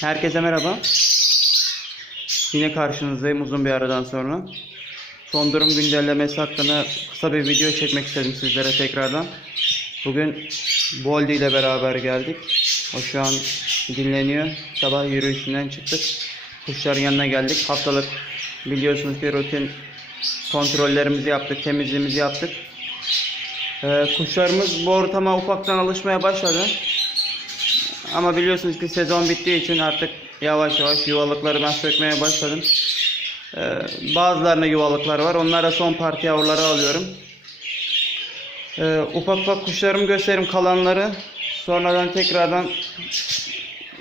Herkese merhaba. Yine karşınızdayım uzun bir aradan sonra. Son durum güncellemesi hakkında kısa bir video çekmek istedim sizlere tekrardan. Bugün Boldi ile beraber geldik. O şu an dinleniyor. Sabah yürüyüşünden çıktık. Kuşların yanına geldik. Haftalık biliyorsunuz ki rutin kontrollerimizi yaptık, temizliğimizi yaptık. Ee, kuşlarımız bu ortama ufaktan alışmaya başladı. Ama biliyorsunuz ki sezon bittiği için artık yavaş yavaş yuvalıkları ben sökmeye başladım. Ee, bazılarında yuvalıklar var. Onlara son parti yavruları alıyorum. Ee, ufak ufak kuşlarımı göstereyim kalanları. Sonradan tekrardan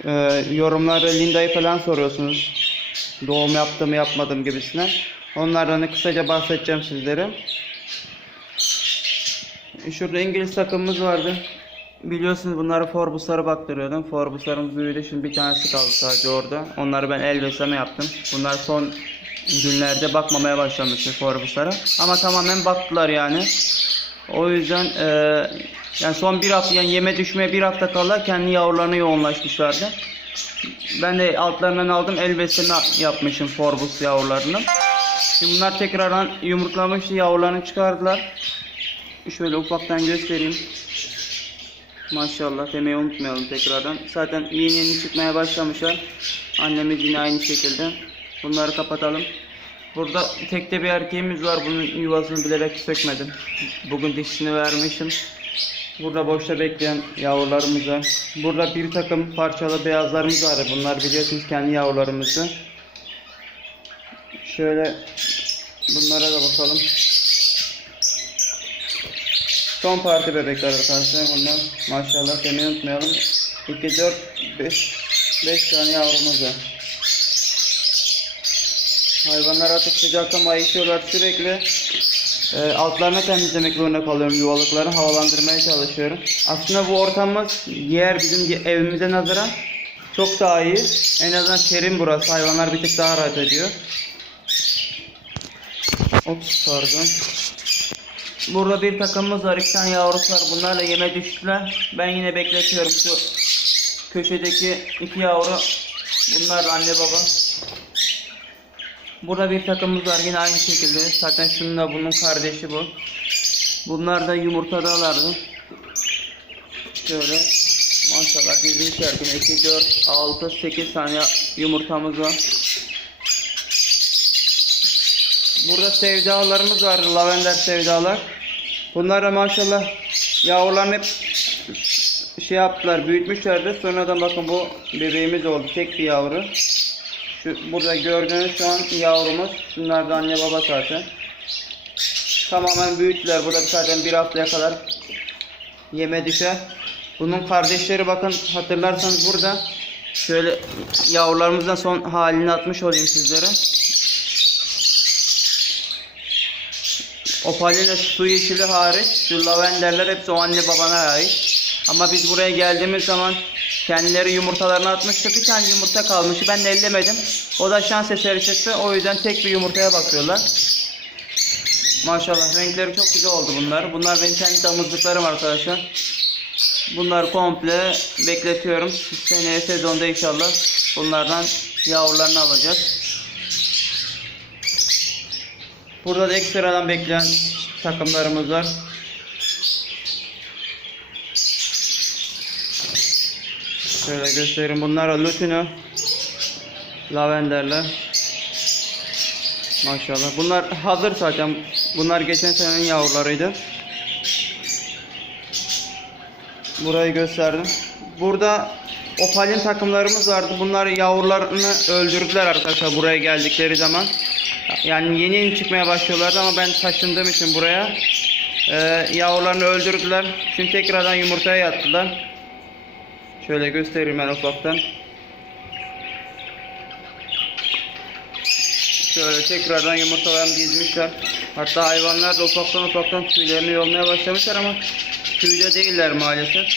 e, yorumlarda Linda'yı falan soruyorsunuz. Doğum yaptım yapmadım gibisine. Onlardan da kısaca bahsedeceğim sizlere. Şurada İngiliz takımımız vardı. Biliyorsunuz bunları Forbus'lara baktırıyordum. Forbus'larımız büyüdü. Şimdi bir tanesi kaldı sadece orada. Onları ben el besleme yaptım. Bunlar son günlerde bakmamaya başlamıştı Forbus'lara. Ama tamamen baktılar yani. O yüzden e, yani son bir hafta yani yeme düşmeye bir hafta kala kendi yavrularına yoğunlaşmışlardı. Ben de altlarından aldım el besleme yapmışım Forbus yavrularını. Şimdi bunlar tekrardan yumurtlamıştı yavrularını çıkardılar. Şöyle ufaktan göstereyim. Maşallah demeyi unutmayalım tekrardan. Zaten yeni yeni çıkmaya başlamışlar. Annemiz yine aynı şekilde. Bunları kapatalım. Burada tekte bir erkeğimiz var. Bunun yuvasını bilerek sökmedim. Bugün dişini vermişim. Burada boşta bekleyen yavrularımız var. Burada bir takım parçalı beyazlarımız var. Bunlar biliyorsunuz kendi yavrularımızı. Şöyle bunlara da bakalım. Son parti bebekler arkadaşlar bunlar. Maşallah demeyi unutmayalım. 2, 4, 5, 5 tane yavrumuz var. Hayvanlar artık sıcakta mayışıyorlar sürekli. E, altlarını temizlemek zorunda kalıyorum yuvalıkları havalandırmaya çalışıyorum. Aslında bu ortamımız diğer bizim evimize nazaran çok daha iyi. En azından serin burası. Hayvanlar bir tık daha rahat ediyor. Ops pardon. Burada bir takımımız var. iki tane yavrusu var. Bunlarla yeme düştüler. Ben yine bekletiyorum şu köşedeki iki yavru. Bunlar anne baba. Burada bir takımımız var. Yine aynı şekilde. Zaten şunun da bunun kardeşi bu. Bunlar da yumurtadalardı. Şöyle. Maşallah dizmişler. Yine 2, 4, 6, 8 tane yumurtamız var. Burada sevdalarımız var. Lavender sevdalar. Bunlar da maşallah yavrularını hep şey yaptılar, büyütmüşlerdi. Sonradan bakın bu bebeğimiz oldu. Tek bir yavru. Şu burada gördüğünüz şu an yavrumuz. Bunlar da anne baba zaten. Tamamen büyüttüler. Burada zaten bir haftaya kadar yeme düşer. Bunun kardeşleri bakın hatırlarsanız burada şöyle yavrularımızdan son halini atmış olayım sizlere. Opalina su yeşili hariç şu lavenderler hepsi o anne babana ait. Ama biz buraya geldiğimiz zaman kendileri yumurtalarını atmıştı. Bir tane yumurta kalmıştı. Ben de ellemedim. O da şans eseri çıktı. O yüzden tek bir yumurtaya bakıyorlar. Maşallah renkleri çok güzel oldu bunlar. Bunlar benim kendi damızlıklarım arkadaşlar. Bunlar komple bekletiyorum. Seneye sezonda inşallah bunlardan yavrularını alacağız. Burada da ekstradan bekleyen takımlarımız var. Şöyle göstereyim. Bunlar da Lutino. Lavenderler. Maşallah. Bunlar hazır zaten. Bunlar geçen senenin yavrularıydı. Burayı gösterdim. Burada Opal'in takımlarımız vardı. Bunlar yavrularını öldürdüler arkadaşlar buraya geldikleri zaman. Yani yeni yeni çıkmaya başlıyorlardı ama ben taşındığım için buraya e, yavrularını öldürdüler. Şimdi tekrardan yumurtaya yattılar. Şöyle göstereyim ben ufaktan. Şöyle tekrardan yumurtalarını dizmişler. Hatta hayvanlar da ufaktan ufaktan tüylerini yolmaya başlamışlar ama tüyde değiller maalesef.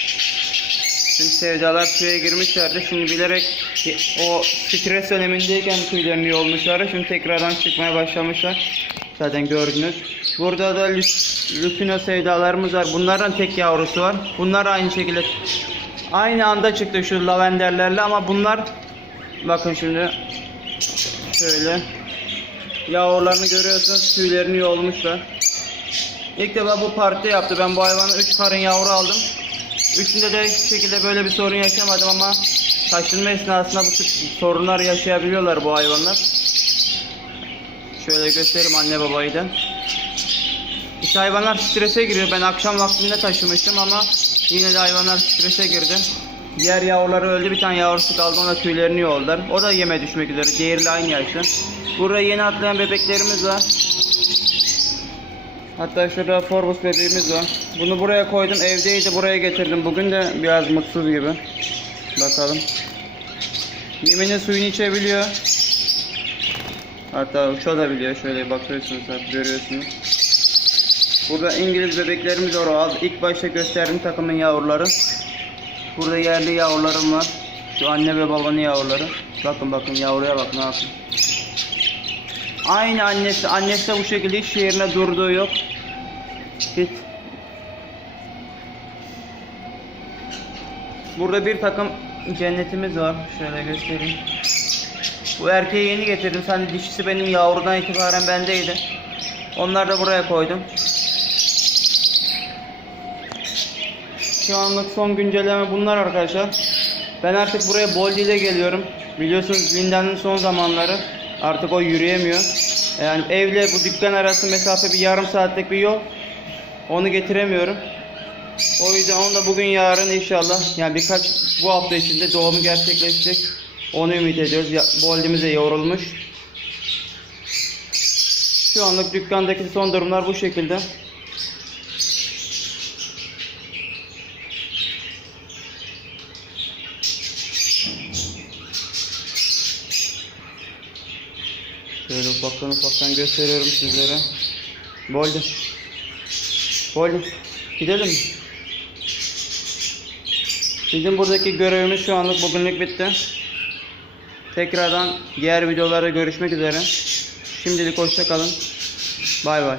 Şimdi sevdalar tüye girmişlerdi. Şimdi bilerek o stres dönemindeyken tüylerini yolmuşlar. Şimdi tekrardan çıkmaya başlamışlar. Zaten gördünüz. Burada da lütino sevdalarımız var. Bunlardan tek yavrusu var. Bunlar aynı şekilde aynı anda çıktı şu lavenderlerle ama bunlar bakın şimdi şöyle yavrularını görüyorsunuz tüylerini yolmuşlar. İlk defa bu parkta yaptı. Ben bu hayvanı 3 karın yavru aldım. Üçünde de hiçbir şekilde böyle bir sorun yaşamadım ama taşınma esnasında bu tür sorunlar yaşayabiliyorlar bu hayvanlar. Şöyle göstereyim anne babayı da. İşte hayvanlar strese giriyor. Ben akşam vaktinde taşımıştım ama yine de hayvanlar strese girdi. Diğer yavruları öldü. Bir tane yavrusu kaldı. Ona tüylerini yoldular. O da yeme düşmek üzere. Diğeriyle aynı yaşta. Burada yeni atlayan bebeklerimiz var. Hatta şurada Forbus bebeğimiz var. Bunu buraya koydum. Evdeydi. Buraya getirdim. Bugün de biraz mutsuz gibi. Bakalım. Yeminin suyunu içebiliyor. Hatta uçabiliyor. Şöyle bakıyorsunuz. Görüyorsunuz. Burada İngiliz bebeklerimiz var. Az ilk başta gösterdiğim takımın yavruları. Burada yerli yavrularım var. Şu anne ve babanın yavruları. Bakın bakın yavruya bak ne yapıyor. Aynı annesi. Annesi de bu şekilde hiç yerine durduğu yok. Hiç. Burada bir takım cennetimiz var. Şöyle göstereyim. Bu erkeği yeni getirdim. Sen dişisi benim yavrudan itibaren bendeydi. Onları da buraya koydum. Şu anlık son güncelleme bunlar arkadaşlar. Ben artık buraya Boldi ile geliyorum. Biliyorsunuz Linda'nın son zamanları. Artık o yürüyemiyor. Yani evle bu dükkan arası mesafe bir yarım saatlik bir yol. Onu getiremiyorum. O yüzden onu da bugün yarın inşallah yani birkaç bu hafta içinde doğumu gerçekleşecek. Onu ümit ediyoruz. Ya, Boldi'miz de yorulmuş. Şu anlık dükkandaki son durumlar bu şekilde. Şöyle ufaktan ufaktan gösteriyorum sizlere. Boldi. Boldi. Gidelim? Bizim buradaki görevimiz şu anlık bugünlük bitti. Tekrardan diğer videolarda görüşmek üzere. Şimdilik hoşça kalın. Bay bay.